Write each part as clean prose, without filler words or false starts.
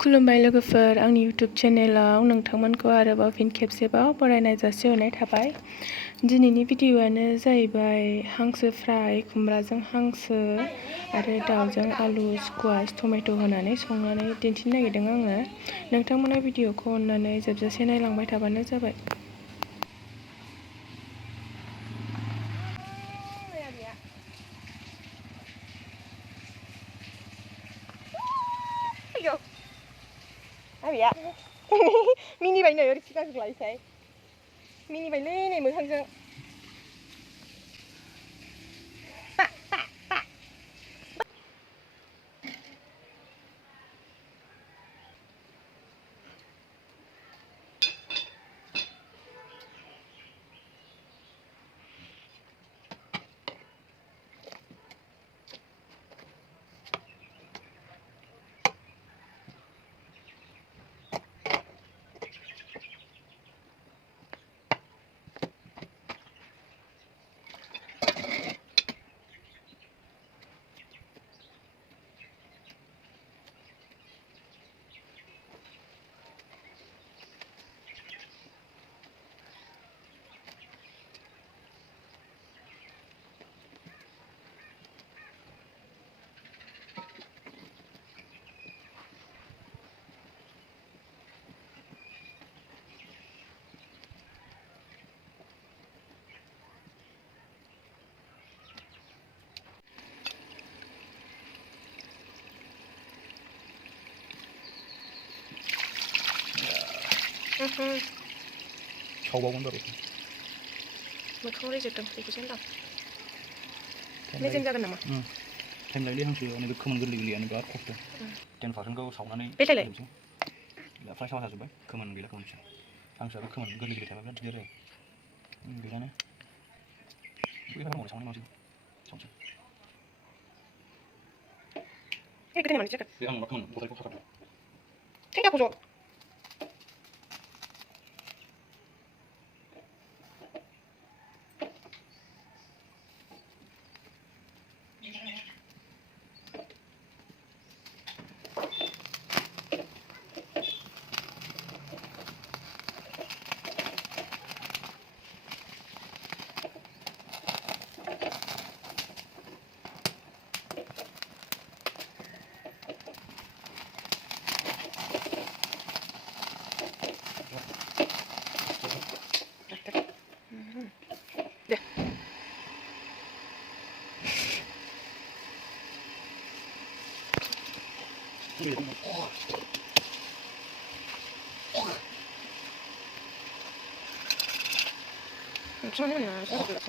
खुलुमबाय लोगोफोर, आंनि यूट्यूब चेनेलाव नोंथांमोनखौ आरोबाव फिन खेबसेबाव बरायनाय जासिहरनाय थाबाय। दिनैनि भिडिअ'आनो जाहैबाय हांसो फ्राय, खुमब्राजों हांसो आरो दाउजों आलु, स्क्वाश, टमेट' होनानै संनानै दिन्थिनो नागिरदों आङो। नोंथांमोना भिडिअ'खौ अननानै जोबजासे नायलांबाय थाबानो जाबाय। Abi ya, mini bay नै ओरै सिगां लायसै mini bayलै नै मोखांजों सावबावगोन बारु मोखाङाव रेजेरदों बेखौसो होनदां। मेजेम जागोन नामा? टाइम लायोलै हांसो नैबे खोमोन गोरलै गोरलैयानो बिराद खस्थ'। 10%खौ सावनानै बेलाय फ्राय साफा जाजोब्बाय। खोमोन गैला, खोमोन फिसा हांसोआबो खोमोन गोरलै गोरलै थाबा बिराद दिगदार जायो। गैलानो बैहा दङ सावनाय मानसि सावसै। गोदोनि मानसि जागोन। बे आं मा खोमोन गथायखौ हाखादों। थैदाखौ ज' Sono io ne ho fatto la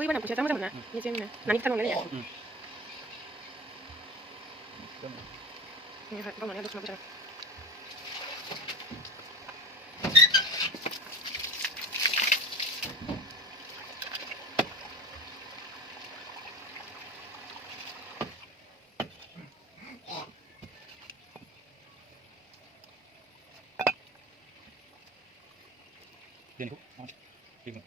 Ôi, bạn làm của chị ta mất rồi nè. Như trên nè. Nãy ta còn lấy nè. Nè, con này được xong rồi. Điền khúc, điền khúc.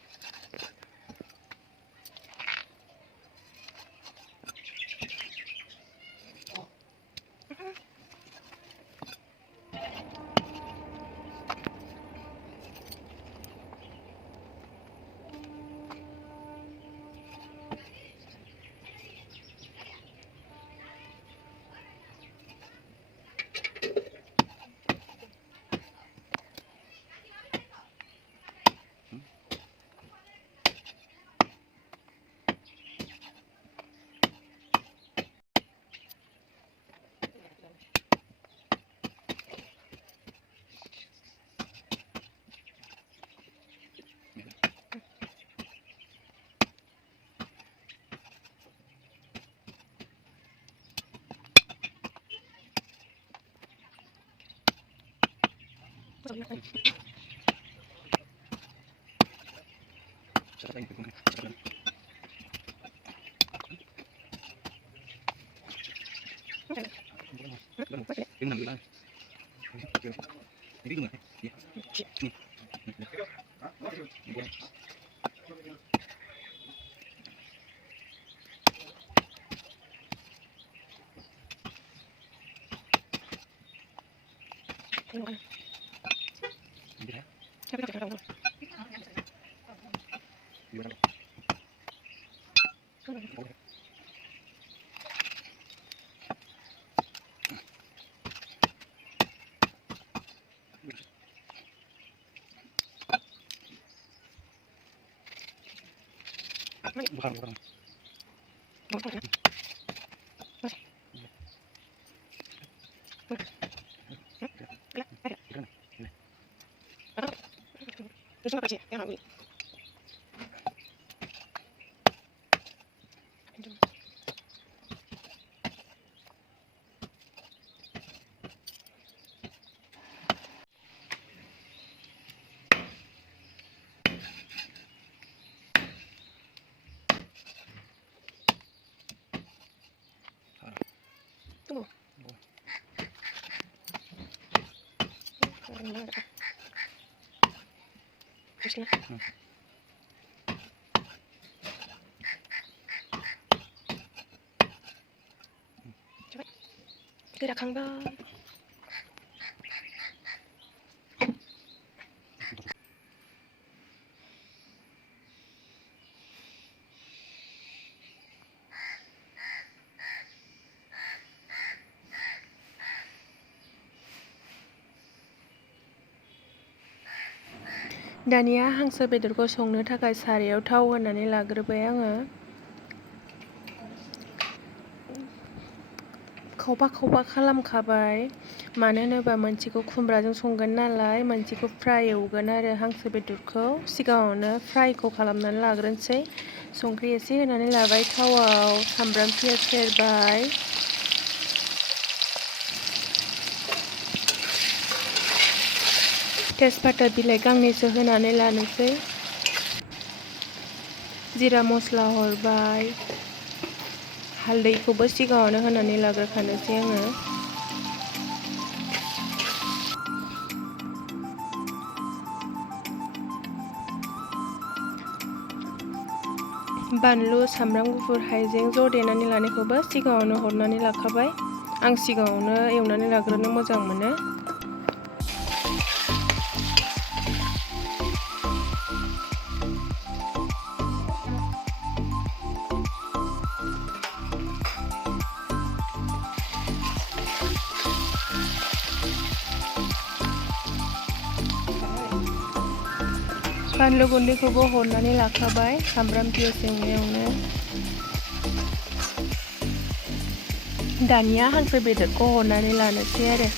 Tunggu. Terusnya. Coba. Gerak hanggang. दानिया हांसो बेदरखौ संनो थाखाय सारायाव थाव होनानै लाग्रोबाय आङो। खावफा खावफा खालामखाबाय, मानो होनोबा मोनसेखौ खुमब्राजों संगोन नालाय, मोनसेखौ फ्राय एवगोन आरो हांसो बेदरखौ सिगाङावनो फ्रायखौ खालामनानै लाग्रोनोसै। संख्रि एसे होनानै लाबाय थावआव, सामब्राम पियाज सेरबाय, तेजपाता बिलाइ गांनैसो होनानै लानोसै, जिरा मस्ला हरबाय, हालदैखौबो सिगाङावनो होनानै लाग्रोखानोसै आङो। बानलु, सामब्राम गुफुर, हाइजें ज' देनानै लानायखौबो सिगाङावनो हरनानै लाखाबाय। आं सिगाङावनो एवनानै लाग्रोनो मोजां मोनो। बानलु गुन्दैखौबो हरनानै लाखाबाय सामब्राम पियाज एवनायावनो। दानिया हांसो बेदरखौ हरनानै लानोसै आरो।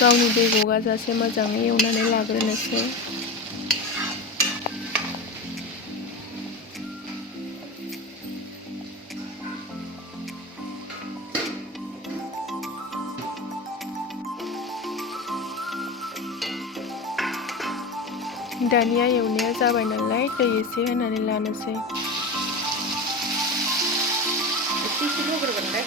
गावनि दै गगाजासे मोजाङै एवनानै लाग्रोनोसै। दानिया एवनाया जाबाय नालाय दै एसे होनानै लानोसै। एसे होग्रोगोन दे।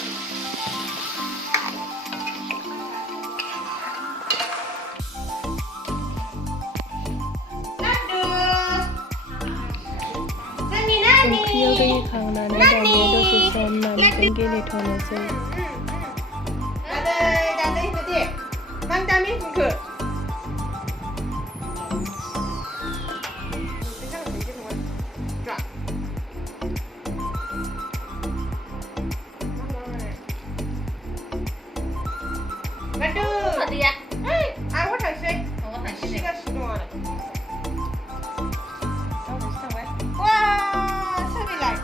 ओंख्रियाव दै होखांनानै दानिया दसे सम नानिजों गेलेथ'नोसै। दादै बिदि मा दामि बुंखो? Aduh, aku taksir. Sigassiनो दं आरो. Wah, सोरबिलाय?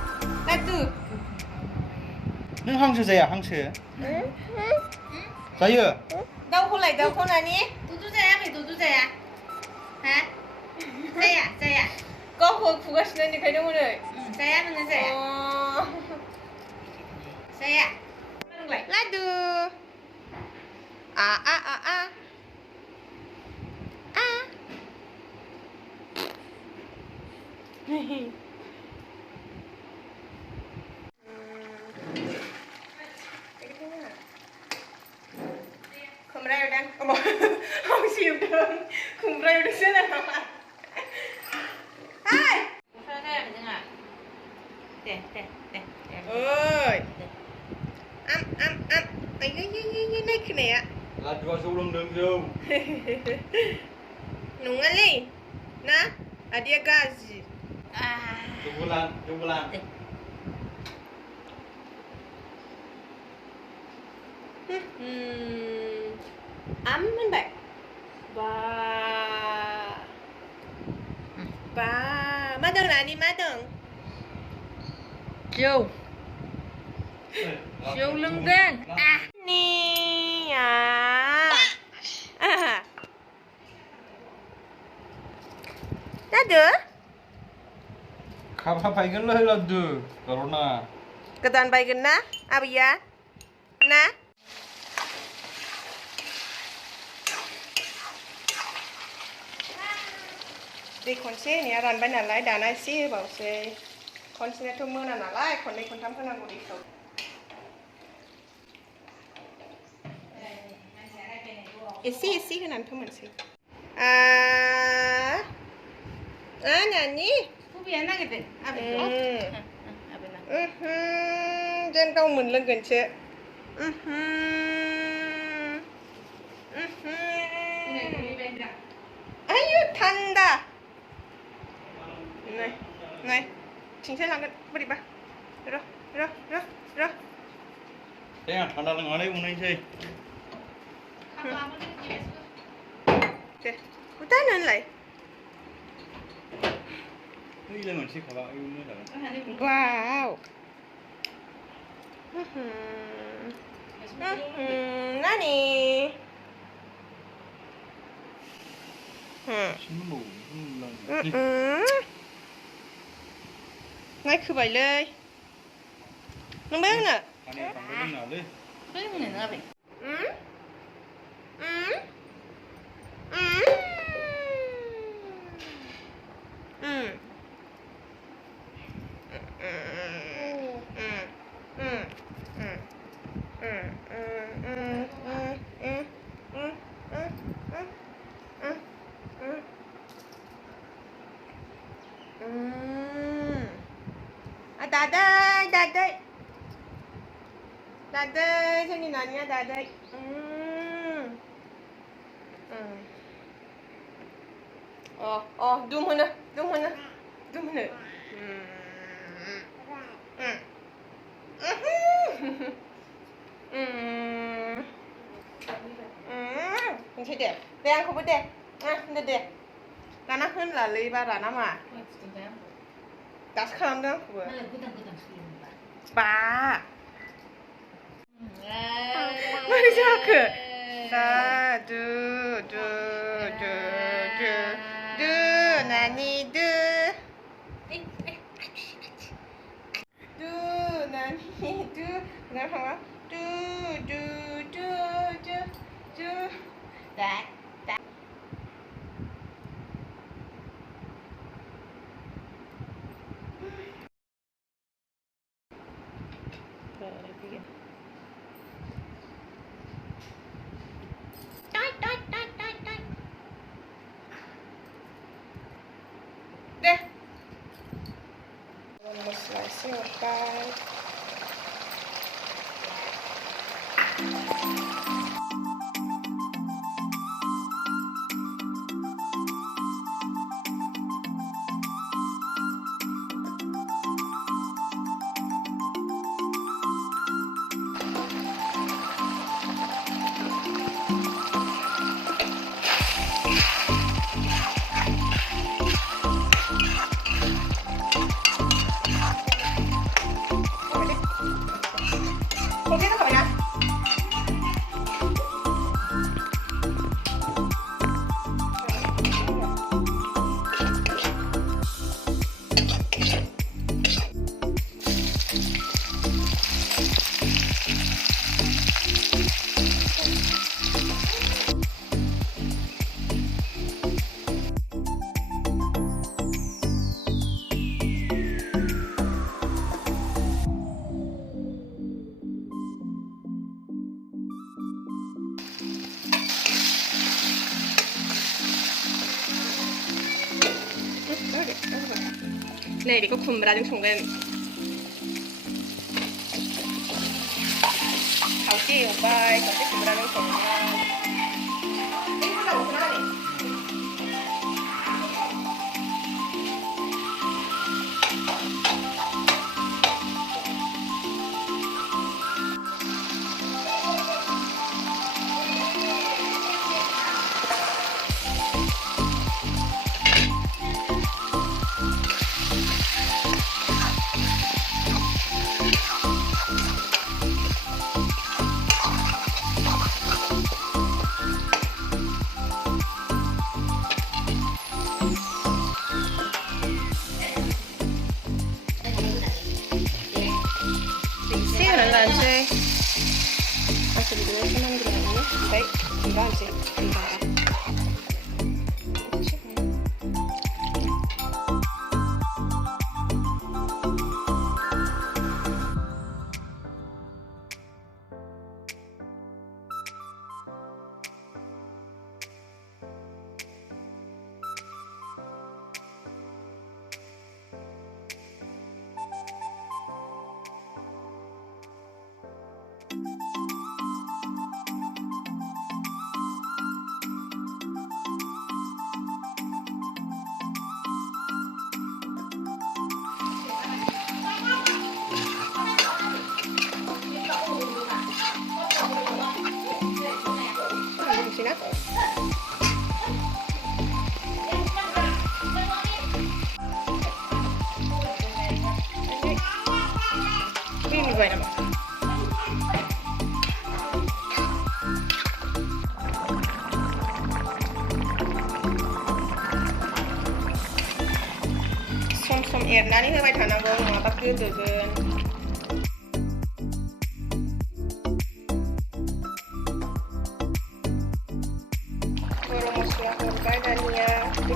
दादु. नों हांसो जाया हांसो? जायो? दाउखौलाय दाउखौ नानि? दुदु जाया 배도도 자야. 하? 자야, 자야. 거꾸로 구가 신는데 그냥 오늘. 자야 하면 자야. 자야. 라두. 아. Kumbra udah, hangsw udah, kumbra udah sana. Hai. 자야 되나? 네. Ôi. Ay, naik kena ya. Là cho xuống đường đâu. Nungan li. Na, ada gaji. Coba. Aman baik. Ba. Madang nani madang. Chiều lưng đen. Ni ya. Ada? Khap paigin lah lah tu. Corona. Ketan baik na? Apa ya? Na? Di konsi ni aran banyak lah, dana sih bau sih. Konsi ni tu mana lah, kon ni kon tampil nak gudi kau. Isi kan tu mana sih? Nani? Kubi anak gitu. Apa itu? Apa nak? Jangan kau munlang kan cek. Ayo tanda. Này, chính xác làm cái body ba. Rồi. Thế à, thằng đang ngồi đây uống này gì? Oke, udah lại. Ini là mình sẽ khảo yêu nữa rồi. Wow. Nani? Xin mù. Ngay cứ vậyเลยน้องเบ้งน่ะ Anh em cầm cái lưng nào đi. Cái này nữa vậy. 다들 생긴 아니야 다들 눈 하나 thế đẹp đang không có đẹp đẹp đẹp là nó hơn là lấy ba là nó mà đã không đâu vừa ba Mari cakap. Du, nani du. Du, nani du. Kenapa apa? Du. Tak. Deh. Vamos slicing okay. 네, 이거 kumbra jwng. Khảo chi ở vai, khảo chi kumbra jwng. Ini kan mau kenal nih. Siaran là gì? Anh sẽ đưa cho năm gram nhé. Đấy, thì ra gì? Thì ra. Sini. Ini gue nama. Som erna nih sampai tanah gue ngapa gitu kan.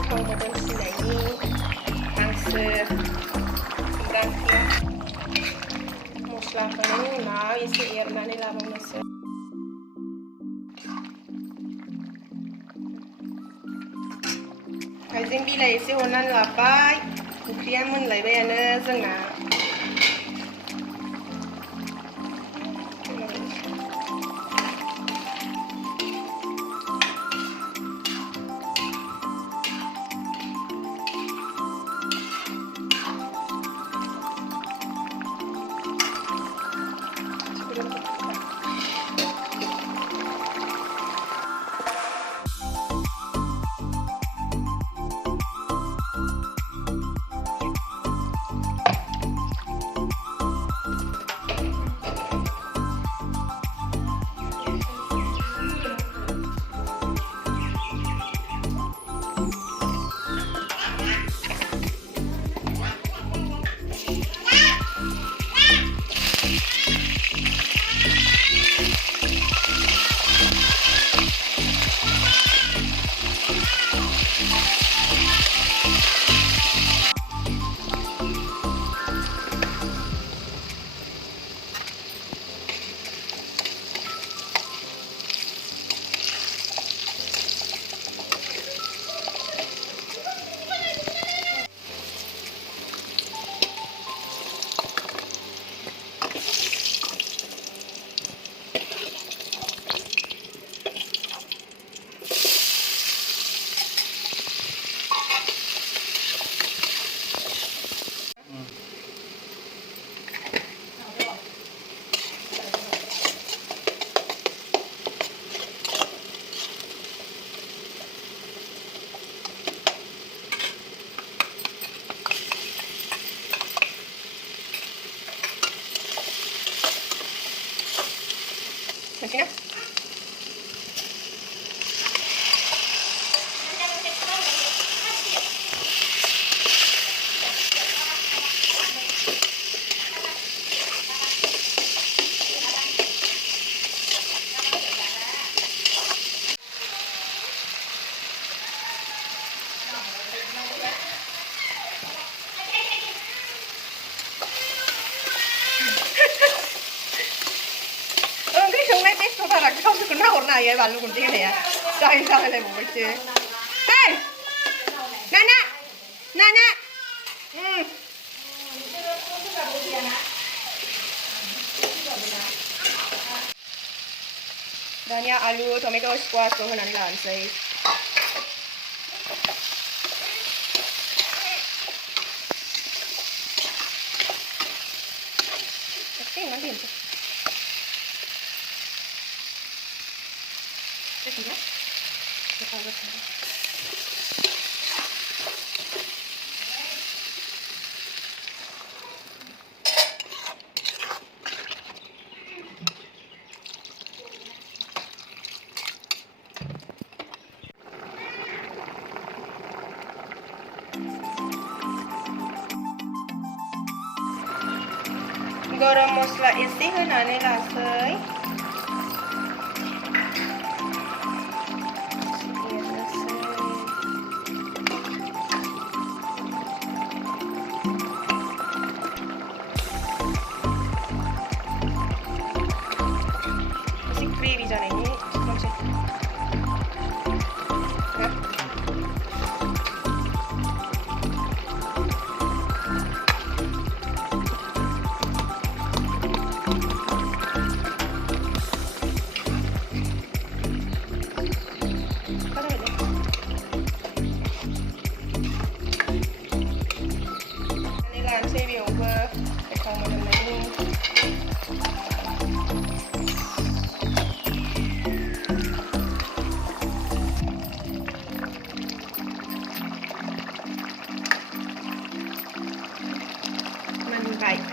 Kalau model sini hangsw berarti muslah kalau nah isi airnya nih lah manusia kayak bila isi honan lapai ukrian mun lai bayana zengna Sini. Này bạn luôn còn tiếng này à? Trời sao lại bố chứ? Hey, Nana, Nana. दानिया आलु tomato' स्क्वाशखौ होनानै लानोसै गरम मस्ला एसे होनानै लासै एसे ग्रेभि जानायनि खालामसै मोनबाय